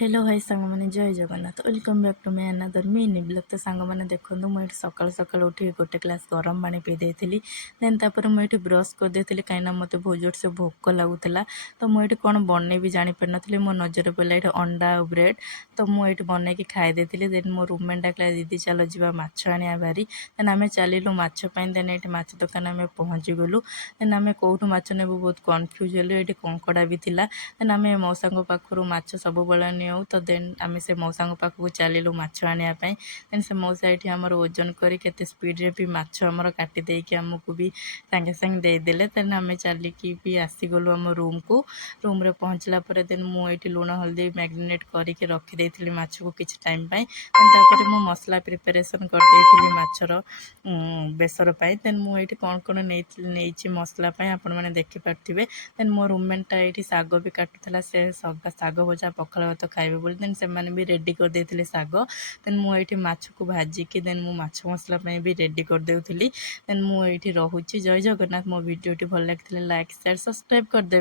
Hello hi सांग मैंने जय Jagannath welcome back to my another mini blog. तो सांग मैंने देखो मुझे सकाल सकाल उठी गोटे ग्लास गरम पानी पी देती। देन तापर मुझे ब्रश कर देती कहीं मत बहुत जोर से भोक लगुला। तो मुझे कौन बन भी जापर नी मो नजर पड़ा ये अंडा और ब्रेड। तो मुझे बनई खाई देती। देन मो रूममेट डाकला दीदी चलो जी माछ आने बारी। देन आम चलू माछपाई। देन ये माछ दुकान आम पहुँची गलु। देन आम कौटू माछ नेबू बहुत कन्फ्यूज हेलु। ये कंकड़ा भी थिला। देन आम मौसा पाखु माछ सब नेऊ। तो देन आम से मौसा पाखक चलू माछ आने। देन से मौसा ये आमर ओजन कर स्पीड्रे भी माछ आमर काटी देकी आमको भी सागे सागे देदेले। देन आम चलिकी भी आसीगलु आम रूम को। रूम रे पहुँचला पर देन मुझे लुण हल्दी मैग्नेट करके रखी माछ को किसी टाइम पाई। देन मु मसला प्रिपेरेसन कर माछर बेसर पाई। देन मुझे कौन कौन नहीं मसला आपण मैंने देखिपे। देन मो रूममेटा ये शाग भी काटुला से शाग भजा पखाल भात खाइबे बोली। देन से भी रेडी कर देथिले शाग। देन मुझे माछ को भाजिकी देन मु माछ मसला भी रेडी कर देउथिली। देन मुझे रोचे जय जगन्नाथ। मो वीडियो भल लगी लाइक शेयर सब्सक्राइब कर दे।